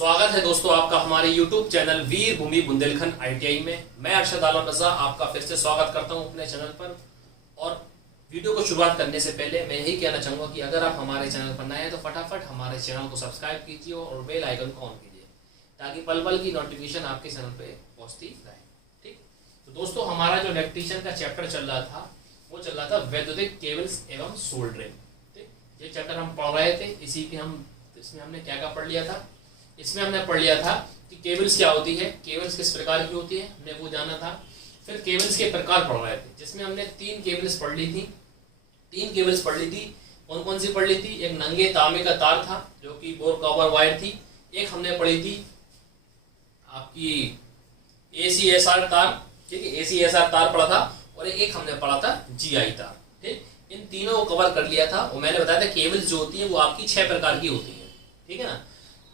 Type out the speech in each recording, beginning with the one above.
स्वागत है दोस्तों आपका हमारे YouTube चैनल वीर भूमि बुंदेलखंड ITI में। मैं अरशद आलम रजा आपका फिर से स्वागत करता हूं अपने चैनल पर। और वीडियो को शुरुआत करने से पहले मैं यही कहना चाहूँगा कि अगर आप हमारे चैनल पर नए हैं तो फटाफट हमारे चैनल को सब्सक्राइब कीजिए और बेल आइकन को ऑन कीजिए ताकि पल पल की नोटिफिकेशन आपके चैनल पर पहुँचती रहे। ठीक, तो दोस्तों हमारा जो इलेक्ट्रीशियन का चैप्टर चल रहा था वो चल रहा था वैद्युतिक केबल्स एवं सोल्डरिंग। ठीक, ये चैप्टर हम पढ़ रहे थे। इसमें हमने क्या पढ़ लिया था? इसमें हमने पढ़ लिया था कि केबल्स क्या होती है, केबल्स किस प्रकार की होती है, हमने वो जाना था। फिर केबल्स के प्रकार पढ़ रहे थे जिसमें हमने तीन केबल्स पढ़ ली थी। कौन कौन सी पढ़ ली थी? एक नंगे तांबे का तार था जो कि बोर कॉपर वायर थी। एक हमने पढ़ी थी आपकी ACSR तार। ठीक है, ACSR तार पढ़ा था। और एक हमने पढ़ा था GI तार। ठीक, इन तीनों को कवर कर लिया था। और मैंने बताया था केबल्स जो होती है वो आपकी 6 प्रकार की होती है। ठीक है ना।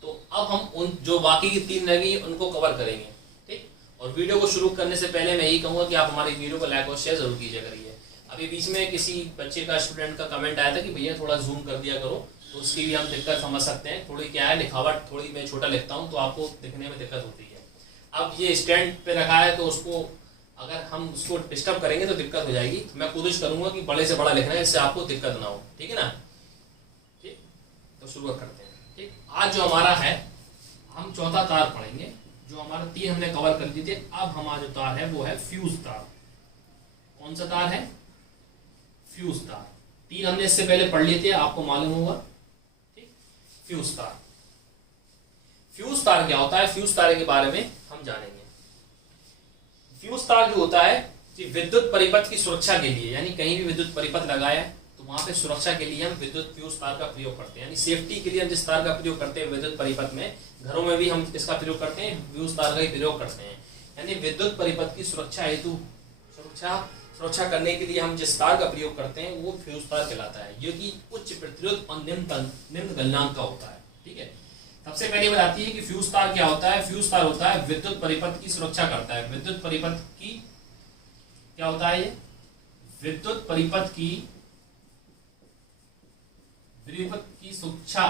तो अब हम उन जो बाकी की 3 रह गई उनको कवर करेंगे। ठीक, और वीडियो को शुरू करने से पहले मैं यही कहूँगा कि आप हमारी वीडियो को लाइक और शेयर जरूर कीजिए करिए। अभी बीच में किसी बच्चे का स्टूडेंट का कमेंट आया था कि भैया थोड़ा जूम कर दिया करो, तो उसकी भी हम दिक्कत समझ सकते हैं। थोड़ी क्या है, लिखावट थोड़ी मैं छोटा लिखता हूँ तो आपको दिखने में दिक्कत होती है। अब ये स्टैंड पे रखा है तो उसको अगर हम उसको डिस्टर्ब करेंगे तो दिक्कत हो जाएगी। तो मैं कोशिश करूंगा कि बड़े से बड़ा लिखना है जिससे आपको दिक्कत ना हो। ठीक है ना। ठीक, तो शुरुआत करते हैं। ठीक, आज जो हमारा है हम चौथा तार पढ़ेंगे। जो हमारा 3 हमने कवर कर दिए थे। अब हमारा जो तार है वो है फ्यूज तार। कौन सा तार है? फ्यूज तार। 3 हमने इससे पहले पढ़ लिए थे, आपको मालूम होगा। ठीक, फ्यूज तार। फ्यूज तार क्या होता है, फ्यूज तार के बारे में हम जानेंगे। फ्यूज तार जो होता है कि विद्युत परिपथ की सुरक्षा के लिए, यानी कहीं भी विद्युत परिपथ लगाया है तो वहां पे सुरक्षा के लिए हम विद्युत फ्यूज तार का प्रयोग करते हैं। यानी सेफ्टी के लिए हम जिस तार का प्रयोग करते हैं विद्युत परिपथ में, घरों में भी हम किसका प्रयोग करते हैं? फ्यूज तार का ही प्रयोग करते हैं। यानी विद्युत परिपथ की सुरक्षा हेतु सुरक्षा करने के लिए हम जिस तार का प्रयोग करते हैं वो फ्यूज तार कहलाता है। ये कि उच्च प्रतिरोध और निम्न गलनांक का होता है। ठीक है, सबसे पहले बताती है कि फ्यूज तार क्या होता है। फ्यूज तार होता है विद्युत परिपथ की सुरक्षा करता है। विद्युत परिपथ की क्या होता है? ये विद्युत परिपथ की सुरक्षा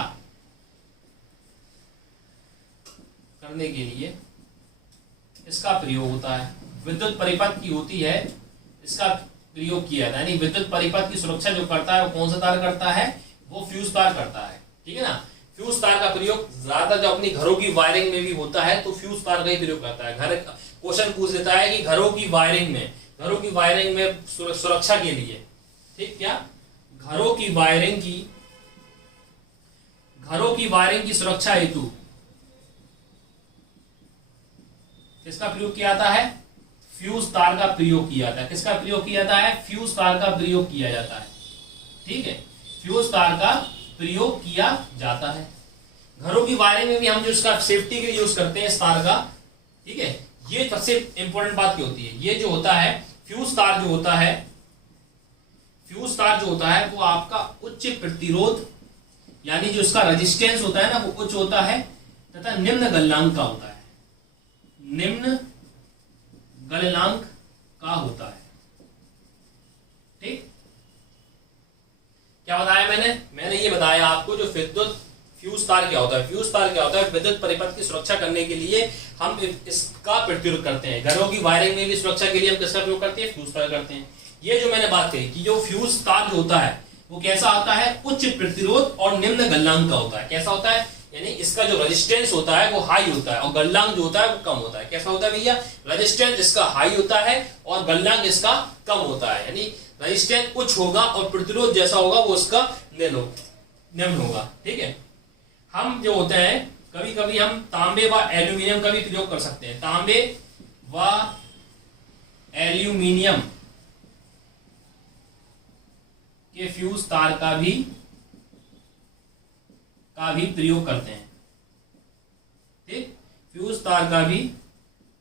करने के लिए इसका प्रयोग होता है। विद्युत परिपथ की होती है, इसका प्रयोग किया जाता है। यानी विद्युत परिपथ की सुरक्षा जो करता है वो कौन सा तार करता है? वो फ्यूज तार करता है। ठीक है ना। फ्यूज तार का प्रयोग ज्यादा जो अपनी घरों की वायरिंग में भी होता है तो फ्यूज तार का ही प्रयोग करता है। घर क्वेश्चन पूछ देता है कि घरों की वायरिंग में सुरक्षा के लिए, ठीक, क्या घरों की वायरिंग की सुरक्षा हेतु किसका प्रयोग किया जाता है? फ्यूज तार का प्रयोग किया जाता है। किसका प्रयोग किया जाता है? फ्यूज तार का प्रयोग किया जाता है। ठीक है, फ्यूज तार का प्रयोग किया जाता है। घरों की वायरिंग में भी हम जो इसका सेफ्टी के लिए यूज करते हैं इस तार का। ठीक है, ये सबसे इंपॉर्टेंट बात क्या होती है? ये जो होता है फ्यूज तार जो होता है वो आपका उच्च प्रतिरोध, यानी जो इसका रेजिस्टेंस होता है ना वो उच्च होता है तथा निम्न गलनांक का होता है। निम्न गलनांक का होता है। ठीक, क्या बताया मैंने ये बताया आपको जो विद्युत फ्यूज तार क्या होता है। फ्यूज तार क्या होता है? विद्युत परिपथ की सुरक्षा करने के लिए हम इसका प्रयोग करते हैं। घरों की वायरिंग में भी सुरक्षा के लिए हम किसका प्रयोग करते हैं? फ्यूज तार करते हैं। ये जो मैंने बात कही कि जो फ्यूज तार जो होता है वो कैसा होता है? उच्च प्रतिरोध और निम्न गलनांक का होता है। कैसा होता है? यानी इसका जो रेजिस्टेंस होता है वो हाई होता है और गलनांक जो होता है वो कम होता है। कैसा होता है भैया? रेजिस्टेंस इसका हाई होता है और गलनांक इसका कम होता है। यानी रेजिस्टेंस उच्च होगा और प्रतिरोध जैसा होगा वो इसका निम्न होगा। ठीक है, हम जो होते हैं कभी कभी हम तांबे व एल्यूमिनियम का भी प्रयोग कर सकते हैं। तांबे व एल्यूमिनियम के फ्यूज तार का भी प्रयोग करते हैं। ठीक, फ्यूज तार का भी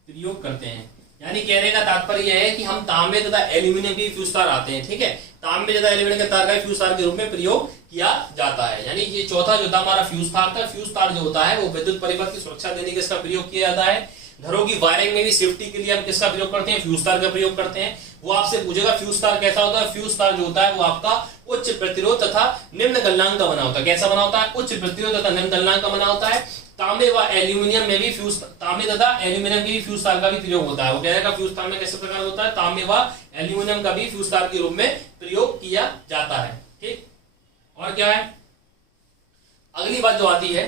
प्रयोग करते हैं। यानी कहने का तात्पर्य यह है कि हम तांबे तथा एल्यूमिनियम के फ्यूज तार आते हैं। ठीक है, तांबे तथा एल्यूमिनियम के तार का फ्यूज तार के रूप में प्रयोग किया जाता है। यानी ये चौथा जो था हमारा फ्यूज तार था। फ्यूज तार जो होता है वो विद्युत परिपथ की सुरक्षा देने के इसका प्रयोग किया जाता है। घरों की वायरिंग में भी सेफ्टी के लिए हम किसका प्रयोग करते हैं? फ्यूज तार का प्रयोग करते हैं। वो आपसे पूछेगा फ्यूज तार कैसा होता है। फ्यूज तार जो होता है वो आपका उच्च प्रतिरोध तथा निम्न गलनांक का बना होता है। कैसा बना होता है? उच्च प्रतिरोध तथा निम्न गलनांक का बना होता है। तांबे व एल्यूमिनियम में भी फ्यूज, तांबे तथा एल्यूमिनियम के भी फ्यूज तार का भी प्रयोग होता है। वो कह रहा है फ्यूज तार में कैसे प्रकार होता है, तांबे व एल्यूमिनियम का भी फ्यूज तार के रूप में प्रयोग किया जाता है। ठीक, और क्या है अगली बात जो आती है,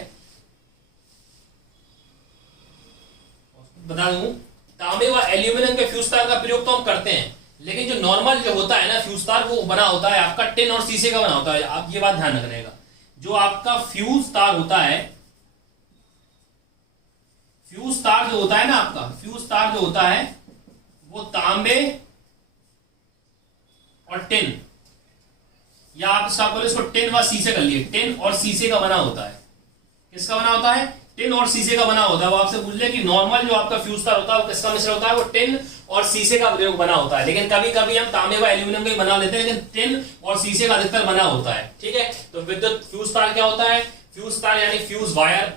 बता दूं, तांबे व एल्यूमिनियम के फ्यूज तार का प्रयोग तो हम करते हैं, लेकिन जो नॉर्मल जो होता है ना फ्यूज तार, वो बना होता है आपका टिन और शीशे का बना होता है। आप ये बात ध्यान रखिएगा, जो आपका फ्यूज तार होता है, फ्यूज तार जो होता है ना आपका, फ्यूज तार जो होता है वो तांबे और टिन, या आप इसका बोले इसको टिन व शीशे कर लिए, टिन और शीशे का बना होता है। किसका बना होता है, टिन और शीशे का बना होता है। वो आपसे पूछ ले कि नॉर्मल जो आपका फ्यूज तार होता है वो किसका मिश्रण होता है, वो टिन और शीशे का प्रयोग बना होता है। लेकिन कभी कभी हम तांबे व एल्यूमिनियम का बना लेते हैं, लेकिन टिन और शीशे का अधिकतर बना होता है। ठीक है, तो विद्युत फ्यूज तार क्या होता है, फ्यूज तार यानी फ्यूज वायर।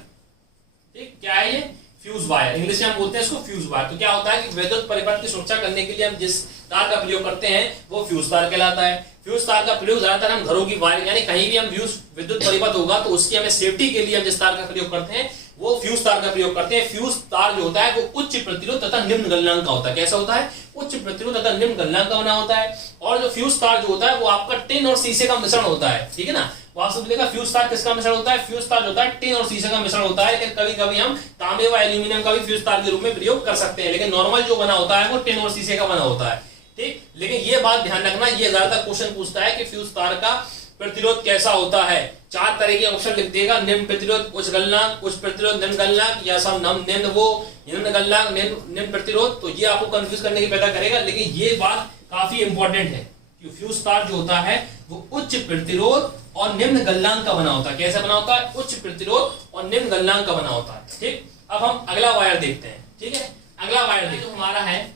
ठीक, क्या है ये, फ्यूज वायर, इंग्लिश में हम बोलते हैं इसको फ्यूज वायर। तो क्या होता है कि विद्युत परिपथ की सुरक्षा करने के लिए हम जिस तार का प्रयोग करते हैं वो फ्यूज तार कहलाता है। फ्यूज तार का प्रयोग ज्यादातर हम घरों की वायर, यानी कहीं भी हम विद्युत परिपथ होगा तो उसकी हमें सेफ्टी के लिए हम जिस तार का प्रयोग करते हैं वो फ्यूज तार का प्रयोग करते हैं। फ्यूज तार जो होता है वो उच्च प्रतिरोध तथा निम्न गलनांक का होता है। कैसा होता है, उच्च प्रतिरोध तथा निम्न गलनांक का बना होता है। और जो फ्यूज तार जो होता है वो आपका टिन और शीशे का मिश्रण होता है। ठीक है ना, वो आपसे बोलेगा फ्यूज तार किसका मिश्रण होता है, फ्यूज तार जो होता है टिन और शीशे का मिश्रण होता है। लेकिन कभी कभी हम तांबे व एल्यूमिनियम का भी फ्यूज तार के रूप में प्रयोग कर सकते हैं, लेकिन नॉर्मल जो बना होता है वो टिन और शीशे का बना होता है। ठीक, लेकिन ये बात ध्यान रखना, ये ज्यादातर क्वेश्चन पूछता है कि फ्यूज तार का प्रतिरोध कैसा होता है। 4 तरह के ऑप्शन लिख देगा, निम्न प्रतिरोध, उच्च गलनांक, उच्च प्रतिरोध, निम्न गलनांक, या सब निम्न वो निम्न गलनांक, निम्न प्रतिरोध। तो ये आपको कंफ्यूज करने की पैदा करेगा, लेकिन ये बात काफी इंपॉर्टेंट है कि फ्यूज तार जो होता है वो उच्च प्रतिरोध और निम्न गलनांक का बना होता है। कैसे बना होता है, उच्च प्रतिरोध और निम्न गलनांक का बना होता है। ठीक, अब हम अगला वायर देखते हैं। ठीक है, अगला वायर देखो हमारा है,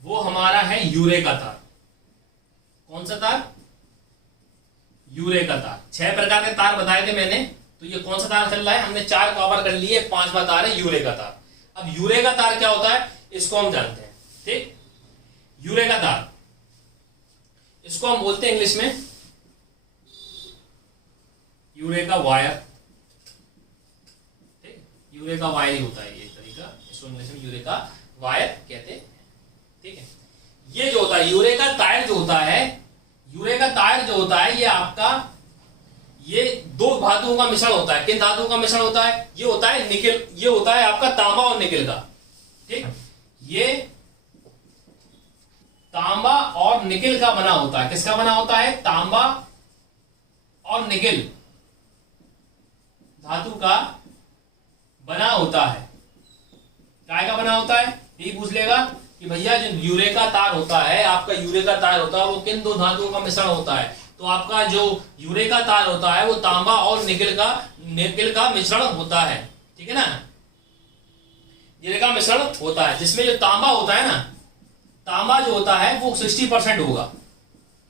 वो हमारा है यूरेका तार। कौन सा तार, यूरेका तार। 6 प्रकार के तार बताए थे मैंने, तो ये कौन सा तार चल रहा है, हमने 4 कवर कर लिए, 5वां तार है यूरेका तार। अब यूरेका तार क्या होता है इसको हम जानते हैं। ठीक, यूरेका तार, इसको हम बोलते हैं इंग्लिश में यूरेका वायर। ठीक, यूरेका वायर ही होता है ये तरीका, इसको इंग्लिश में यूरेका वायर कहते हैं। ठीक है, ये जो होता है यूरेका तार जो होता है, यूरेका तार जो होता है ये आपका, ये 2 धातुओं का मिश्रण होता है। किन धातुओं का मिश्रण होता है, ये होता है निकेल, ये होता है आपका तांबा और निकेल का। ठीक, ये तांबा और निकेल का बना होता है। किसका बना होता है, तांबा और निकेल धातु का बना होता है। काय का बना होता है, यही पूछ लेगा कि भैया जो यूरेका तार होता है, आपका यूरेका तार होता है वो किन 2 धातुओं का मिश्रण होता है। तो आपका जो यूरेका तार होता है वो तांबा और निकेल का मिश्रण होता है। ठीक है ना, निकेल का मिश्रण होता है, जिसमें जो तांबा होता है ना, तांबा जो होता है वो 60% होगा।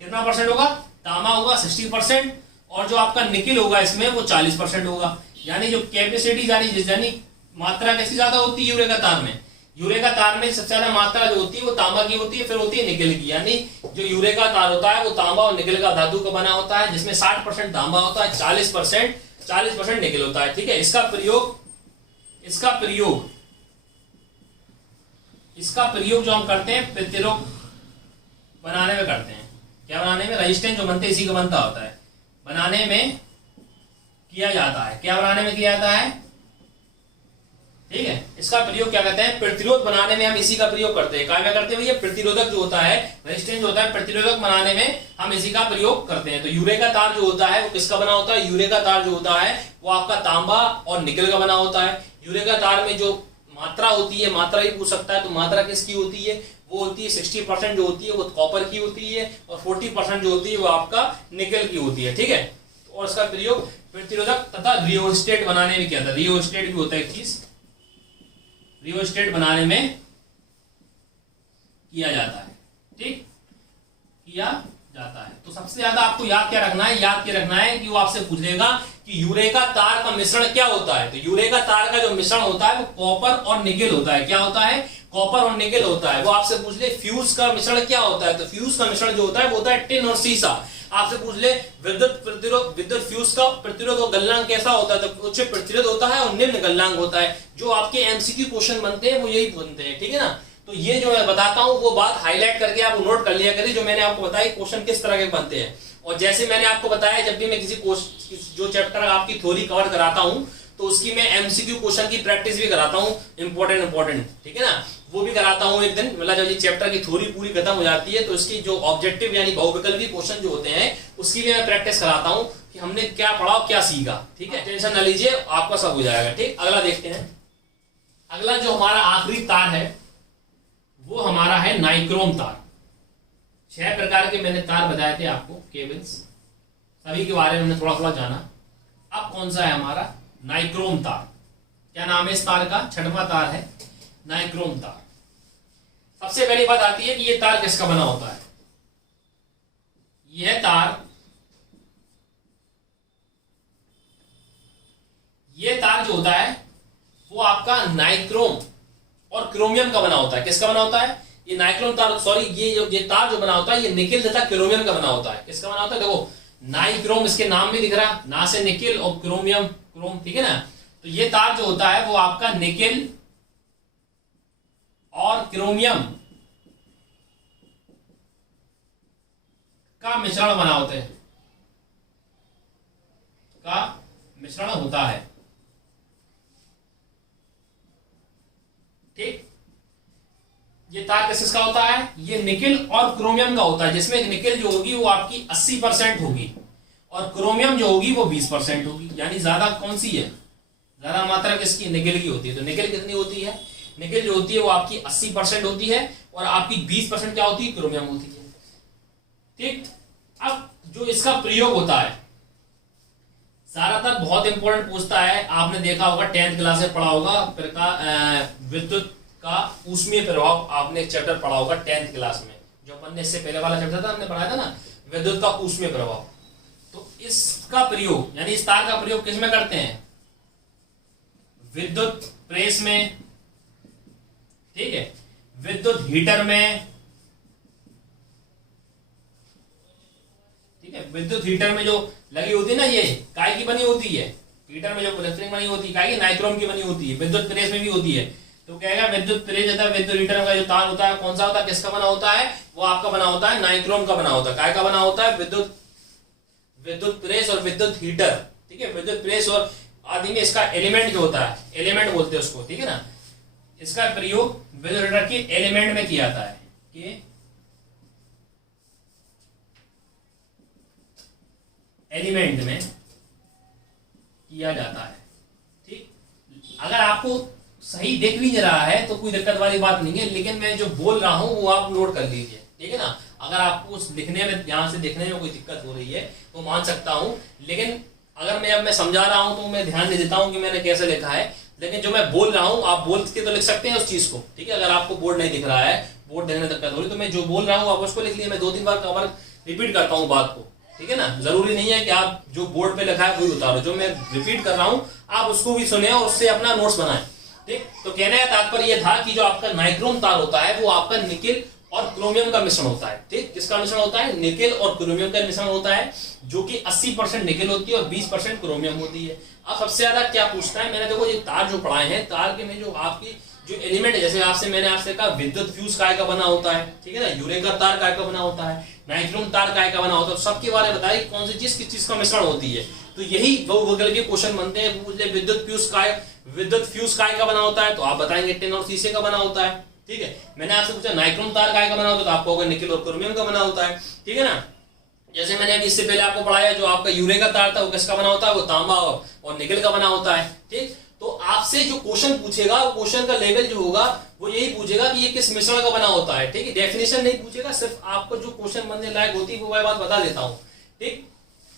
कितना परसेंट होगा, तांबा होगा 60%, और जो आपका निकेल होगा इसमें वो 40% होगा। यानी जो कैपेसिटी यानी मात्रा कैसी ज्यादा होती है यूरेका तार में, यूरेका तार में सबसे ज्यादा मात्रा जो होती है वो तांबा की होती है, फिर होती है निकेल की। यानी जो यूरेका तार होता है वो तांबा और निकेल का धातु का बना होता है, जिसमें 60% तांबा होता है, 40% निकेल होता है। ठीक है, इसका प्रयोग जो हम करते हैं प्रतिरोध बनाने में करते हैं। क्या बनाने में, रेजिस्टेंस जो बनते हैं इसी का बनता होता है, बनाने में किया जाता है। क्या बनाने में किया जाता है, ठीक है, इसका प्रयोग क्या कहते हैं, प्रतिरोध बनाने में हम इसी का प्रयोग करते हैं। क्या करते हैं भैया, प्रतिरोधक जो होता है, रेजिस्टेंस जो होता है, प्रतिरोधक बनाने में हम इसी का प्रयोग करते हैं। तो यूरेका तार जो होता है वो किसका बना होता है, यूरेका तार जो होता है वो आपका तांबा और निकेल का बना होता है। यूरेका तार में जो मात्रा होती है, मात्रा ही पूछ सकता है, तो मात्रा किसकी होती है, वो होती है 60% जो होती है वो कॉपर की होती है, और 40% जो होती है वो आपका निकेल की होती है। ठीक है, और इसका प्रयोग प्रतिरोधक तथा रियोस्टेट बनाने में किया था। रियोस्टेट भी होता है एक चीज, रियोस्टेट बनाने में किया जाता है। ठीक, किया जाता है। तो सबसे ज्यादा आपको याद क्या रखना है, याद क्या रखना है कि वो आपसे पूछेगा कि यूरेका तार का मिश्रण क्या होता है। तो यूरेका तार का जो मिश्रण होता है वो कॉपर और निकेल होता है। क्या होता है, कॉपर और निकेल होता है। वो आपसे पूछ ले फ्यूज का मिश्रण क्या होता है, तो फ्यूज का मिश्रण जो होता है वो होता है टिन और सीसा। आपसे पूछ ले विद्युत प्रतिरोध, विद्युत फ्यूज का प्रतिरोध और गलनांक कैसा होता है, तो उच्च प्रतिरोध होता है और निम्न गलनांक होता है। जो आपके एमसीक्यू क्वेश्चन बनते हैं वो यही बनते हैं, ठीक है ना। तो ये जो मैं बताता हूं वो बात हाईलाइट करके आप नोट कर लिया करिए, जो मैंने आपको बताया क्वेश्चन किस तरह के बनते हैं। और जैसे मैंने आपको बताया, जब भी मैं किसी जो चैप्टर आपकी थ्योरी कवर कराता हूं तो उसकी मैं एमसीक्यू क्वेश्चन की प्रैक्टिस भी कराता हूं, इंपॉर्टेंट, ठीक है ना, वो भी कराता हूं एक दिन। मतलब जब ये चैप्टर की थ्योरी पूरी खत्म हो जाती है तो इसकी जो ऑब्जेक्टिव यानी बहुविकल्पी क्वेश्चन जो होते हैं उसकी भी मैं प्रैक्टिस कराता हूं कि हमने क्या पढ़ा क्या सीखा, ठीक है। टेंशन ना लीजिए, आपका सब हो जाएगा, ठीक। अगला देखते हैं। अगला जो हमारा आखिरी तार है वो हमारा है नाइक्रोम तार। 6 प्रकार के मैंने तार बताए थे आपको, केबल्स, सभी के बारे में हमने थोड़ा थोड़ा जाना। अब कौन सा है हमारा नाइक्रोम तार। क्या नाम है इस तार का, 6वां तार है नाइक्रोम तार। सबसे पहली बात आती है कि ये तार किसका बना होता है। यह तार जो होता है वो आपका नाइक्रोम और क्रोमियम का बना होता है। किसका बना होता है, ये नाइक्रोम तार, सॉरी ये तार जो बना होता है ये निकेल तथा क्रोमियम का बना होता है। किसका बना होता है, देखो नाइक्रोम, इसके नाम में दिख रहा, ना से निकेल और क्रोमियम, क्रोम, ठीक है ना। तो ये तार जो होता है वो आपका निकेल और क्रोमियम का मिश्रण बना होता है, का मिश्रण होता है, ठीक। ये तार किसका होता है, ये निकेल और क्रोमियम का होता है, जिसमें निकेल जो होगी वो आपकी 80% होगी और क्रोमियम जो होगी वो 20% होगी। यानी ज्यादा कौन सी है, ज्यादा मात्रा किसकी, निकेल की होती है। तो निकेल कितनी होती है, निकेल जो होती है वो आपकी 80% होती है और आपकी 20% क्या होती है, क्रोमियम होती है, ठीक। अब जो इसका प्रयोग होता है, ज्यादातर बहुत इंपॉर्टेंट पूछता है, आपने देखा होगा 10th क्लास में पढ़ा होगा विद्युत का ऊष्मीय प्रभाव, आपने एक चैप्टर पढ़ा होगा 10th क्लास में, जो अपन ने इससे पहले वाला चैप्टर था हमने पढ़ाया था ना, विद्युत का ऊष्मीय प्रभाव। तो इसका प्रयोग यानी इस तार का प्रयोग किस में करते हैं, विद्युत प्रेस में, ठीक है, विद्युत हीटर में, ठीक है। विद्युत हीटर में जो लगी होती है ना, ये काय की बनी होती है, हीटर में जो प्लस्टरिंग बनी होती है काय की, नाइक्रोम की बनी होती है। विद्युत प्रेस में भी होती है। तो कहेगा विद्युत प्रेस तथा विद्युत हीटर का जो तार होता है कौन सा होता है, किसका बना होता है, वो आपका बना होता है नाइक्रोम का बना होता है। काय का बना होता है, विद्युत प्रेस और विद्युत हीटर, ठीक है। विद्युत प्रेस और आदि में इसका एलिमेंट जो होता है, एलिमेंट बोलते हैं उसको, ठीक है ना। इसका प्रयोग विद्युत हीटर के एलिमेंट में किया जाता है, कि एलिमेंट में किया जाता है, ठीक। अगर आपको सही दिख भी नहीं रहा है तो कोई दिक्कत वाली बात नहीं है, लेकिन मैं जो बोल रहा हूं वो आप नोट कर लीजिए, ठीक है ना। अगर आपको लिखने में, यहां से देखने में कोई दिक्कत हो रही है तो मान सकता हूं, लेकिन अगर मैं समझा रहा हूं तो मैं ध्यान नहीं देता हूं कि मैंने कैसे लिखा है, लेकिन जो मैं बोल रहा हूं आप बोल के तो लिख सकते हैं उस चीज को, ठीक है। अगर आपको बोर्ड नहीं दिख रहा है, बोर्ड देखने में दिक्कत हो रही तो मैं जो बोल रहा हूं आप उसको लिख लिए। मैं 2-3 बार कवर रिपीट करता हूं बात को, ठीक है ना। जरूरी नहीं है कि आप जो बोर्ड पे लिखा है वही उतारो, जो मैं रिपीट कर रहा हूं आप उसको भी सुने और उससे अपना नोट्स बनाएं, ठीक। तो कहने का तात्पर्य यह था कि जो आपका नाइक्रोम तार होता है वो आपका निकेल और क्रोमियम का मिश्रण होता है, ठीक। किसका मिश्रण होता है, निकेल और क्रोमियम का मिश्रण होता है, जो कि 80% निकेल होती है और 20% क्रोमियम होती है। अब सबसे ज्यादा क्या पूछता है, मैंने देखो ये तार जो पढ़ाए हैं, तार के में जो आपकी जो एलिमेंट है, जैसे मैंने आपसे कहा विद्युत फ्यूज काय का बना होता है, ठीक है ना, यूरेका तार काय का बना होता है, नाइक्रोम तार काय का बना होता है, सबके बारे में बताइए कौन सी चीज किस चीज का मिश्रण होती है। तो यही बहुविकल्पीय क्वेश्चन बनते हैं। पूछ ले विद्युत फ्यूज काय का बना होता है तो आप बताएंगे टिन और शीशे का बना होता है, ठीक है। मैंने आपसे पूछा नाइक्रोम तार काय का बना होता है तो आपको होगा निकेल और क्रोमियम का बना होता है, ठीक है ना। जैसे मैंने इससे पहले आपको पढ़ाया जो आपका यूरेका तार था वो किसका बना होता है, वो तांबा और निकेल का बना होता है, ठीक। तो आपसे जो क्वेश्चन पूछेगा वो क्वेश्चन का लेवल जो होगा वो यही पूछेगा कि ये किस मिश्रण का बना होता है, ठीक है। डेफिनेशन नहीं पूछेगा, सिर्फ आपको जो क्वेश्चन बनने लायक होती है वो मैं बात बता देता हूँ, ठीक।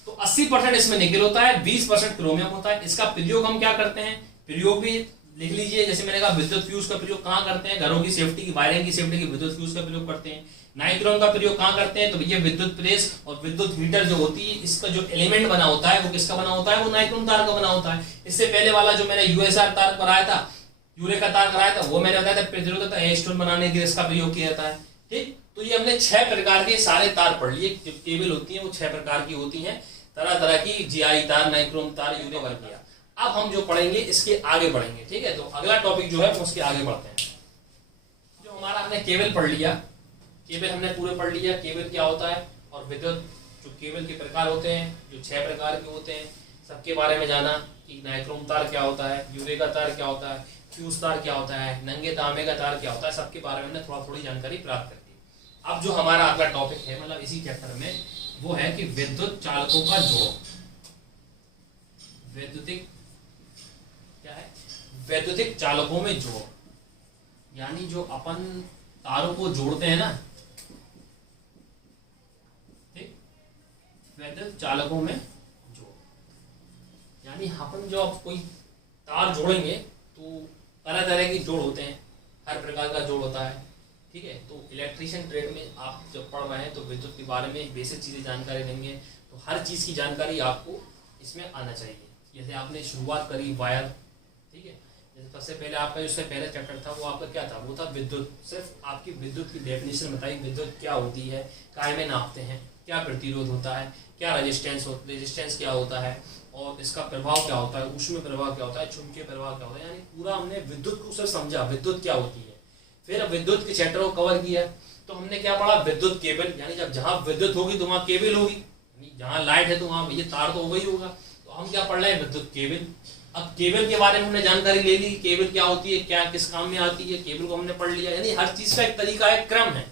तो 80% इसमें निकेल होता है, 20% क्रोमियम होता है। इसका प्रयोग हम क्या करते हैं, प्रयोग भी लिख लीजिए। जैसे मैंने कहा विद्युत फ्यूज का प्रयोग कहाँ करते हैं, घरों की सेफ्टी की, वायरिंग की सेफ्टी की विद्युत फ्यूज का प्रयोग करते हैं। नाइक्रोम का प्रयोग कहाँ करते हैं, तो भैया विद्युत प्रेस और विद्युत हीटर जो होती है इसका जो एलिमेंट बना होता है वो किसका बना होता है, वो नाइक्रोम तार का बना होता है। इससे पहले वाला जो मैंने यूएसआर तार पढ़ाया था, यूरे का तार कराया था, वो मैंने बताया था प्रतिरोधकता एस्टोन बनाने के लिए इसका प्रयोग किया जाता है। ठीक, तो ये हमने 6 प्रकार के सारे तार पढ़ लिए। जो केबल होती है वो 6 प्रकार की होती हैं, तरह तरह की, जीआई तार, नाइक्रोम तार, यूरे वर्ग किया। अब हम जो पढ़ेंगे इसके आगे बढ़ेंगे। ठीक है, तो अगला टॉपिक जो है उसके आगे बढ़ते हैं। जो हमारा हमने केबल पढ़ लिया, केबल हमने पूरे पढ़ लिया, केबल क्या होता है और विद्युत जो केबल के प्रकार होते हैं जो 6 प्रकार के होते हैं सबके बारे में जाना कि नाइक्रोम तार क्या होता है, यूरे का तार क्या होता है, फ्यूज तार क्या होता है, नंगे तांबे का तार क्या होता है, सबके बारे में हमने थोड़ा थोड़ी जानकारी प्राप्त कर दी। अब जो हमारा अगला टॉपिक है मतलब इसी चैप्टर में वो है कि विद्युत चालकों का जोड़। वैद्युतिक क्या है, वैद्युतिक चालकों में जोड़, यानी जो अपन तारों को जोड़ते हैं ना, ठीक, वैद्युत चालकों में जोड़, यानी अपन जो अब कोई तार जोड़ेंगे तो तरह तरह के जोड़ होते हैं, हर प्रकार का जोड़ होता है। ठीक है, तो इलेक्ट्रीशियन ट्रेड में आप जब पढ़ रहे हैं तो विद्युत के बारे में बेसिक चीजें जानकारी लेंगे, तो हर चीज की जानकारी आपको इसमें आना चाहिए। जैसे आपने शुरुआत करी वायर, ठीक है, जैसे सबसे पहले आपका जो पहला चैप्टर था वो आपका क्या था, वो था विद्युत। सिर्फ आपकी विद्युत की डेफिनेशन बताई, विद्युत क्या होती है, काय में नापते हैं, क्या प्रतिरोध होता है, क्या रेजिस्टेंस क्या होता है, और इसका प्रभाव क्या होता है, ऊष्मीय प्रभाव क्या होता है, चुंबकीय प्रभाव क्या होता है, यानी पूरा हमने विद्युत को सिर्फ समझा, विद्युत क्या होती है। फिर अब विद्युत के चैप्टर को कवर किया तो हमने क्या पढ़ा, विद्युत केबल, यानी जब जहां विद्युत होगी तो वहां केबल होगी, यानी जहां लाइट है तो वहां ये तार तो होगा ही होगा। तो हम क्या पढ़ रहे हैं, विद्युत केबल। अब केबल के बारे में हमने जानकारी ले ली, केबल क्या होती है, क्या किस काम में आती है, केबल को हमने पढ़ लिया। यानी हर चीज का एक तरीका है, क्रम है,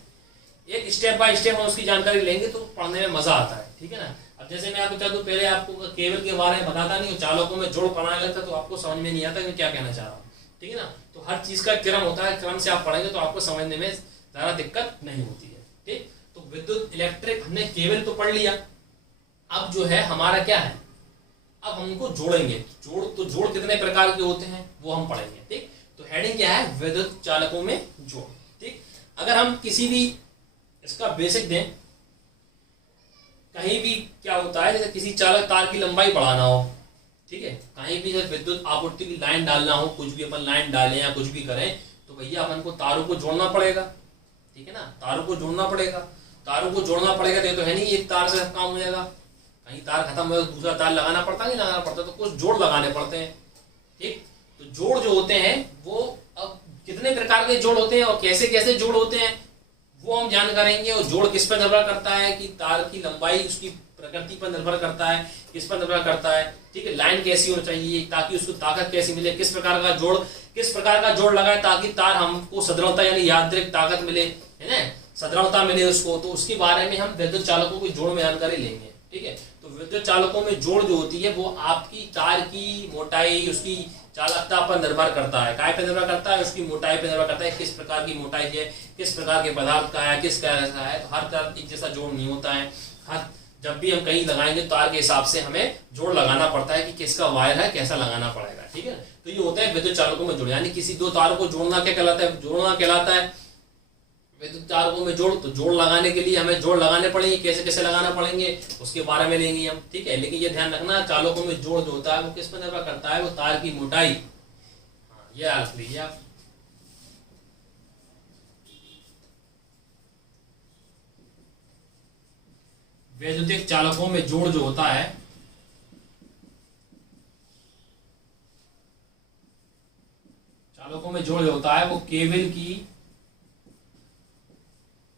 एक स्टेप बाय स्टेप हम उसकी जानकारी लेंगे तो पढ़ने में मजा आता है। ठीक है ना। अब जैसे मैं आपको चाहता हूँ पहले आपको केबल के बारे में बताता नहीं, चालकों में जोड़ पढ़ाने लगता तो आपको समझ में नहीं आता कि मैं क्या कहना चाह रहा हूँ। ठीक है ना। तो हर चीज का क्रम होता है, क्रम से आप पढ़ेंगे तो आपको समझने में ज्यादा दिक्कत नहीं होती है। ठीक, तो विद्युत इलेक्ट्रिक हमने केबल तो पढ़ लिया। अब जो है हमारा क्या है, अब हम उनको जोड़ेंगे। जोड़ कितने प्रकार के होते हैं वो हम पढ़ेंगे। ठीक, तो हेडिंग क्या है, विद्युत चालकों में जोड़। ठीक, अगर हम किसी भी इसका बेसिक दें, कहीं भी क्या होता है, जैसे किसी चालक तार की लंबाई बढ़ाना हो, ठीक है, कहीं भी जब विद्युत आपूर्ति की लाइन डालना हो, कुछ भी अपन लाइन डालें या कुछ भी करें तो भैया अपन को तारों को जोड़ना पड़ेगा। ठीक है ना, तारों को जोड़ना पड़ेगा। तारों को जोड़ना पड़ेगा तो है नहीं एक तार से सब काम हो जाएगा, कहीं तार खत्म हो तो दूसरा तार लगाना पड़ता है, नहीं लगाना पड़ता, तो कुछ जोड़ लगाने पड़ते हैं। ठीक, तो जोड़ जो होते हैं वो अब कितने प्रकार के जोड़ होते हैं और कैसे कैसे जोड़ होते हैं वो हम जान करेंगे। और जोड़ किस पर निर्भर करता है कि तार की लंबाई उसकी प्रकृति पर निर्भर करता है, किस पर निर्भर करता है। ठीक है, लाइन कैसी होनी चाहिए ताकि उसको ताकत कैसी मिले, किस प्रकार का जोड़ लगाए ताकि तार हमको सदृढ़ता यानी यांत्रिक ताकत मिले, है ना, सदृढ़ता मिले उसको। तो उसके बारे में हम विद्युत चालकों की जोड़ में जानकारी लेंगे। ठीक है, तो विद्युत चालकों में जोड़ जो होती है वो आपकी तार की मोटाई, उसकी चालकता पर निर्भर करता है। काय पर निर्भर करता है, उसकी मोटाई पर निर्भर करता है, किस प्रकार की मोटाई है, किस प्रकार के पदार्थ का है, किस तरह का है। तो हर तरह एक जैसा जोड़ नहीं होता है। हर जब भी हम कहीं लगाएंगे तार के हिसाब से हमें जोड़ लगाना पड़ता है कि किसका वायर है, कैसा लगाना पड़ेगा। ठीक है, तो ये होता है विद्युत चालकों में जोड़, यानी किसी दो तारों को जोड़ना क्या कहलाता है, जोड़ना कहलाता है विद्युत चालकों में जोड़। तो जोड़ लगाने के लिए हमें जोड़ लगाने पड़ेंगे, कैसे कैसे लगाना पड़ेंगे उसके बारे में लेंगे हम। ठीक है, लेकिन ये ध्यान रखना चालकों में जोड़ जो होता है वो किस पर निर्भर करता है, वो तार की मोटाई। हाँ, ये अर्थ लीजिए आप। वैद्युतिक चालकों में जोड़ जो होता है, चालकों में जोड़ जो होता है वो केबल की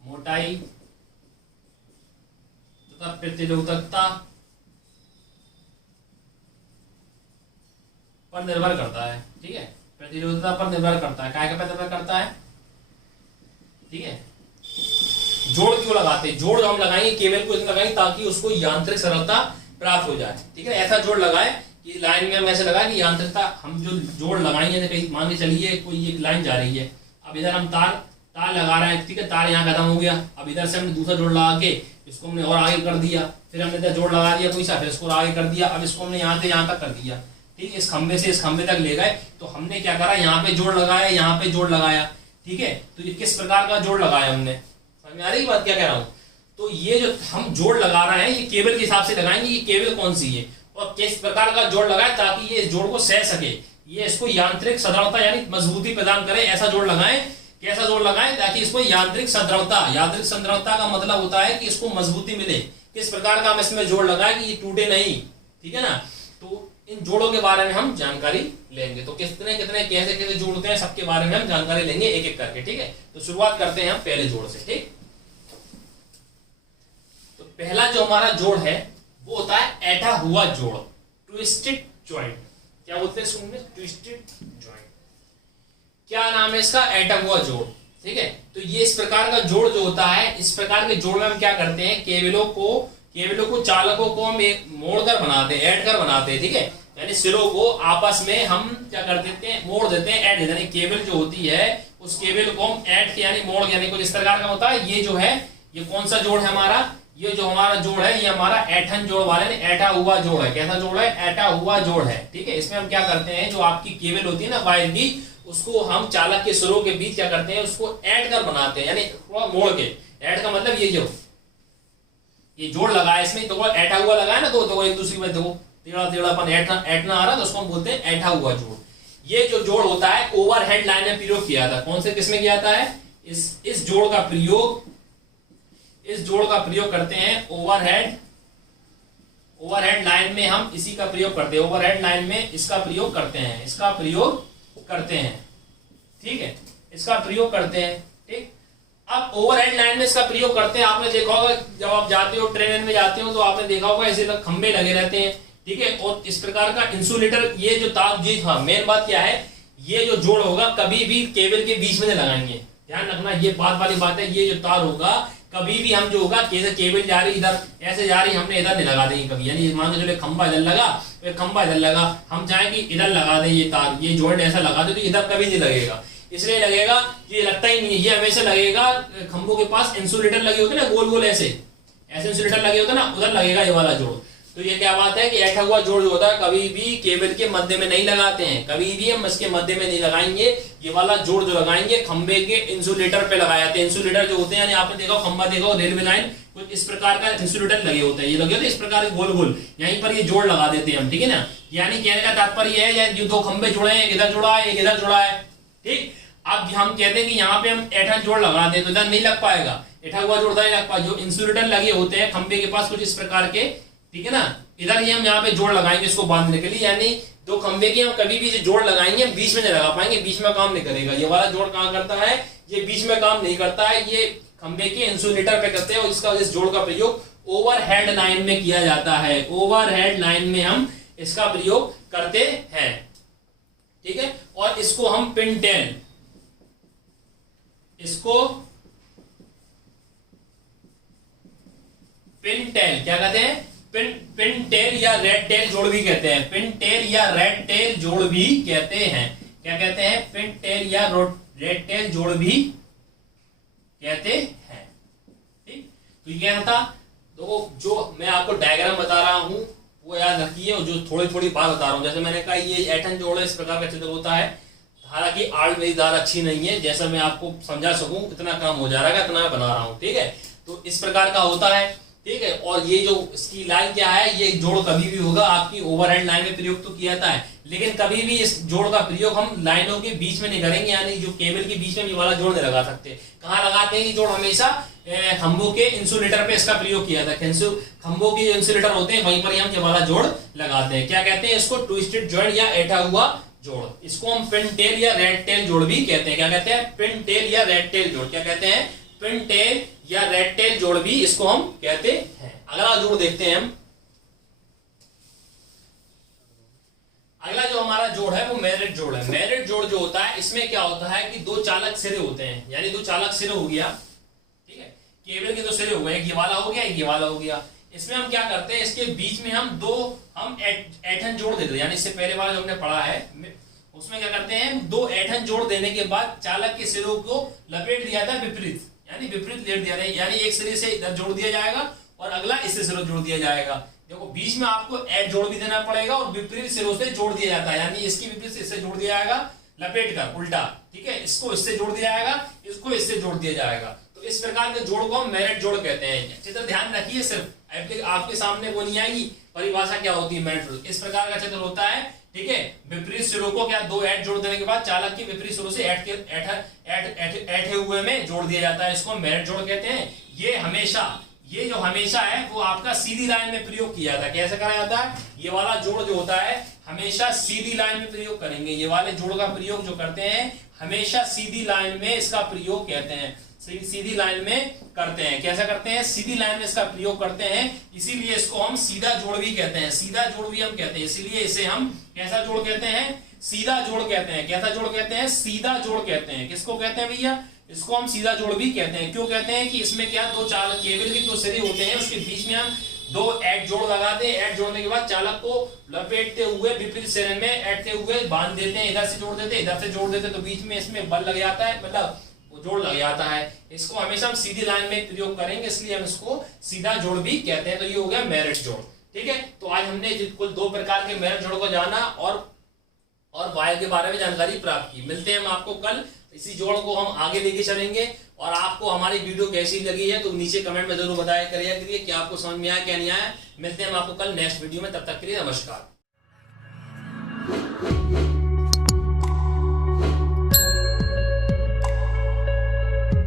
मोटाई तथा प्रतिरोधकता पर निर्भर करता है। ठीक है, प्रतिरोधकता पर निर्भर करता है, काय पर निर्भर करता है। ठीक है, जोड़ क्यों लगाते हैं, जोड़ हम लगाएंगे केबल को इसलिए लगाएंगे ताकि उसको यांत्रिक सरलता प्राप्त हो जाए। ठीक है, ऐसा जोड़ लगाए कि लाइन में हम ऐसे लगाए कि यांत्रिकता, हम जो जोड़ लगाएंगे कहीं मान के चलिए कोई एक लाइन जा रही है, अब इधर हम तार लगा रहे हैं। ठीक है, तार यहाँ खत्म हो गया, अब इधर से हमने दूसरा जोड़ लगा के इसको हमने और आगे कर दिया, फिर हमने इधर जोड़ लगा दिया कोई सा, फिर इसको आगे कर दिया, अब इसको हमने यहाँ से यहाँ तक कर दिया। ठीक है, इस खंबे से इस खंबे तक ले गए, तो हमने क्या करा, यहाँ पे जोड़ लगाया, यहाँ पे जोड़ लगाया। ठीक है, तो ये किस प्रकार का जोड़ लगाया हमने, समझ में आ रही बात क्या कह रहा हूँ। तो ये जो हम जोड़ लगा रहे हैं ये केबल के हिसाब से लगाएंगे, ये केबल कौन सी है और किस प्रकार का जोड़ लगाए ताकि ये जोड़ को सह सके, ये इसको यांत्रिक सदृढ़ता यानी मजबूती प्रदान करे, ऐसा जोड़ लगाएं। कैसा जोड़ लगाएं? ताकि इसको यांत्रिक सदृढ़ता का मतलब होता है कि इसको मजबूती मिले। किस प्रकार का हम इसमें जोड़ लगाएं कि ये टूटे नहीं, ठीक है ना। तो इन जोड़ों के बारे में हम जानकारी लेंगे। तो कितने कितने कैसे कैसे जोड़ होते हैं सबके बारे में हम जानकारी लेंगे एक एक करके, ठीक है। तो शुरुआत करते हैं हम पहले जोड़ से, ठीक। तो पहला जो हमारा जोड़ है वो होता है ऐठा हुआ जोड़, ट्विस्टेड जॉइंट। क्या बोलते हैं इसको? Twisted joint. क्या नाम है इसका? ऐठा हुआ जोड़, ठीक है। तो ये इस प्रकार का जोड़ जो होता है, इस प्रकार के जोड़ में हम क्या करते हैं, केबलों को चालकों को हम मोड़कर बनाते हैं, ऐड कर बनाते हैं, ठीक है। यानी सिरों को आपस में हम क्या कर देते हैं, मोड़ देते हैं, ऐड, यानी केबल जो होती है उस केबल को हम ऐड के यानी मोड़, यानी कुछ इस प्रकार का होता है। ये जो है ये कौन सा जोड़ है हमारा? ये जो हमारा जोड़ है ये हमारा ऐठन जोड़ वाले ने ऐठा हुआ जोड़ है। कैसा जोड़ है? ऐठा हुआ जोड़ है, ठीक है। इसमें हम क्या करते हैं, जो आपकी केबल होती है ना वायर की, उसको हम चालक के सिरों के बीच क्या करते हैं, उसको ऐड कर बनाते हैं, यानी थोड़ा मोड़ के। ऐड का मतलब ये जो ये जोड़ लगा है इसमें, तो ऐठा हुआ लगा है ना, तो एक दूसरी में देखो टेढ़ापन ऐठना आ रहा, तो उसको हम बोलते हैं ऐठा हुआ जोड़। ये जो जोड़ होता है ओवरहेड लाइन में प्रयोग किया था। कौन से किसमें किया जाता है? इस जोड़ का प्रयोग करते हैं ओवरहेड लाइन में, हम इसी का प्रयोग करते हैं। ओवरहेड लाइन में इसका प्रयोग करते हैं, ठीक है, इसका प्रयोग करते हैं, ठीक। अब ओवरहेड लाइन में इसका प्रयोग करते हैं। आपने देखा होगा जब आप जाते हो ट्रेन में जाते हो तो आपने देखा होगा ऐसे खंबे लगे रहते हैं, ठीक है। और इस प्रकार का इंसुलेटर, ये जो तार जी, हाँ मेन बात क्या है, ये जो जोड़ होगा कभी भी केबल के बीच में नहीं लगाएंगे। ध्यान रखना, ये बात वाली बात है। ये जो तार होगा कभी भी हम जो होगा, कैसे केबल जा रही इधर ऐसे जा रही, हमने इधर नहीं लगा देंगे कभी। यानी मान के चलो खंबा इधर लगा, तो खंबा इधर लगा, हम चाहेंगे इधर लगा दें ये तार, ये जॉइंट ऐसा लगा दे, तो इधर कभी नहीं लगेगा। इसलिए लगेगा, ये लगता ही नहीं है, ये हमेशा लगेगा खंभों के पास इंसुलेटर लगे होते हैं ना, गोल गोल ऐसे इंसुलेटर लगे होते हैं ना, उधर लगेगा ये वाला जोड़। तो ये क्या बात है कि ऐठा हुआ जोड़ जो होता है कभी भी केबल के मध्य में नहीं लगाते हैं, कभी भी हम इसके मध्य में नहीं लगाएंगे। ये वाला जोड़ जो लगाएंगे खंबे के इंसुलेटर पे लगाए जाते हैं। इंसुलेटर जो होते हैं, यानी आपने देखा खंबा देखा रेलवे लाइन, कुछ इस प्रकार का इंसुलेटर लगे होते हैं, ये लगे होते हैं इस प्रकार के गोल गोल, यहीं पर ये जोड़ लगा देते हैं हम, ठीक है ना। यानी कहने का तात्पर्य है, ये दो खंबे जुड़े हैं, एक इधर जुड़ा है, एक इधर जुड़ा है, ठीक। अब हम कहते हैं कि यहाँ पे हम ऐठा जोड़ लगा दें तो इधर नहीं लग पाएगा, ऐठा हुआ जोड़ नहीं लग पाएगा। जो इंसुलेटर लगे होते हैं खंबे के पास कुछ इस प्रकार के, ठीक है ना, इधर ही हम यहाँ पे जोड़ लगाएंगे इसको बांधने के लिए। यानी दो खंबे के हम कभी भी जोड़ लगाएंगे, बीच में नहीं लगा पाएंगे, बीच में काम नहीं करेगा। ये वाला जोड़ काम करता है, ये बीच में काम नहीं करता है, ये खंबे के इंसुलेटर पे करते हैं। और इसका इस जोड़ का प्रयोग ओवरहेड लाइन में किया जाता है। ओवरहेड लाइन में हम इसका प्रयोग करते हैं, ठीक है। और इसको हम पिनटेल, क्या कहते हैं? पिनटेल या रेड टेल जोड़ भी कहते हैं। पिनटेल या रेड टेल जोड़ भी कहते हैं। क्या कहते हैं? पिनटेल या रेड टेल जोड़ भी कहते हैं, ठीक। तो ये क्या था? तो जो मैं आपको डायग्राम बता रहा हूं वो याद रखिए, और जो थोड़ी थोड़ी बात बता रहा हूं, जैसे मैंने कहा ये ऐठन जोड़ इस प्रकार का चित्र होता है। हालांकि आर्ट मेरी धार अच्छी नहीं है, जैसा मैं आपको समझा सकूं इतना काम हो जा रहा है, इतना बना रहा हूं, ठीक है। तो इस प्रकार का होता है, ठीक है। और ये जो इसकी लाइन क्या है, ये जोड़ कभी भी होगा आपकी ओवरहेड लाइन में प्रयोग तो किया जाता है, लेकिन कभी भी इस जोड़ का प्रयोग हम लाइनों के बीच में नहीं करेंगे। यानी जो केबल के बीच में ये वाला जोड़ नहीं लगा सकते। कहाँ लगाते हैं ये जोड़? हमेशा खंभों के इंसुलेटर पे इसका प्रयोग किया था। खंभों के इंसुलेटर होते हैं वहीं पर ही हम ये वाला जोड़ लगाते हैं। क्या कहते हैं इसको? ट्विस्टेड जॉइंट या ऐठा हुआ जोड़। इसको हम पिनटेल या रेड टेल जोड़ भी कहते हैं। क्या कहते हैं? पिनटेल या रेड टेल जोड़। क्या कहते हैं? पिनटेल या रेड टेल जोड़ भी इसको हम कहते हैं। अगला जोड़ देखते हैं हम। अगला जो हमारा जोड़ है वो मेरिट जोड़ है। मेरिट जोड़ जो होता है इसमें क्या होता है कि दो चालक सिरे होते हैं, यानी दो चालक सिरे हो गया, ठीक है। केबल के दो सिरे हो गए, एक ये वाला हो गया, एक ये वाला हो गया। इसमें हम क्या करते हैं, इसके बीच में हम ऐठन जोड़ देते हैं। यानी इससे पहले वाला जो हमने पढ़ा है उसमें क्या करते हैं, दो ऐठन जोड़ देने के बाद चालक के सिरों को लपेट दिया था विपरीत, यानी विपरीत लेट दिया था। यानी एक सिरे से इधर जोड़ दिया जाएगा और अगला इससे सिरों जोड़ दिया जाएगा। देखो बीच में आपको ऐड जोड़ भी देना पड़ेगा और विपरीत सिरों से जोड़ दिया जाता है। यानी इसकी विपरीत से इससे जोड़ दिया जाएगा लपेट कर उल्टा, ठीक है। इसको इससे जोड़ दिया जाएगा, इसको इससे जोड़ दिया जाएगा। तो इस प्रकार के जोड़ को हम मेरिट जोड़ कहते हैं। चित्र ध्यान रखिए, सिर्फ आपके सामने वो नहीं आएगी परिभाषा क्या होती है मेरिट जोड़। इस प्रकार का चित्र होता है, ठीक है। विपरीत सिरों को क्या दो ऐट जोड़ देने के बाद चालक के विपरीत सिरों से ऐठे हुए में जोड़ दिया जाता है, इसको मेरिट जोड़ कहते हैं। ये जो हमेशा है वो आपका सीधी लाइन में प्रयोग किया जाता है। कैसे करा जाता है? ये वाला जोड़ जो होता है हमेशा सीधी लाइन में प्रयोग करेंगे। ये वाले जोड़ का प्रयोग जो करते हैं हमेशा सीधी लाइन में इसका प्रयोग कहते हैं, सीधी लाइन में करते हैं। कैसा करते हैं? सीधी लाइन में इसका प्रयोग करते हैं, इसीलिए इसको हम सीधा जोड़ भी कहते हैं। सीधा जोड़ भी हम कहते हैं, इसीलिए इसे हम कैसा जोड़ कहते हैं? सीधा जोड़ कहते हैं। कैसा जोड़ कहते हैं? सीधा जोड़ कहते हैं। किसको कहते हैं भैया? इसको हम सीधा जोड़ भी कहते हैं। क्यों कहते हैं? कि इसमें क्या दो चालक केबल के दो सिरे होते हैं, उसके बीच में हम दो ऐट जोड़ लगाते हैं। ऐट जोड़ने के बाद चालक को लपेटते हुए विपरीत सिरे में ऐटते हुए बांध देते हैं। इधर से जोड़ देते, इधर से जोड़ देते, तो बीच में इसमें बल लग जाता है, मतलब जोड़ लग जाता है। इसको हमेशा हम सीधी लाइन में प्रयोग करेंगे, इसलिए हम इसको सीधा जोड़ भी कहते हैं। तो ये हो गया मेरिट जोड़। ठीक है, तो आज हमने कुल दो प्रकार के मेरिट जोड़ को जाना और वायर के बारे में जानकारी प्राप्त की। मिलते हैं हम आपको कल, इसी जोड़ को हम आगे लेके चलेंगे। और आपको हमारी वीडियो कैसी लगी है तो नीचे कमेंट में जरूर बताया करिए कि आपको समझ में आया क्या नहीं आया। मिलते हैं हम आपको कल नेक्स्ट वीडियो में, तब तक के लिए नमस्कार।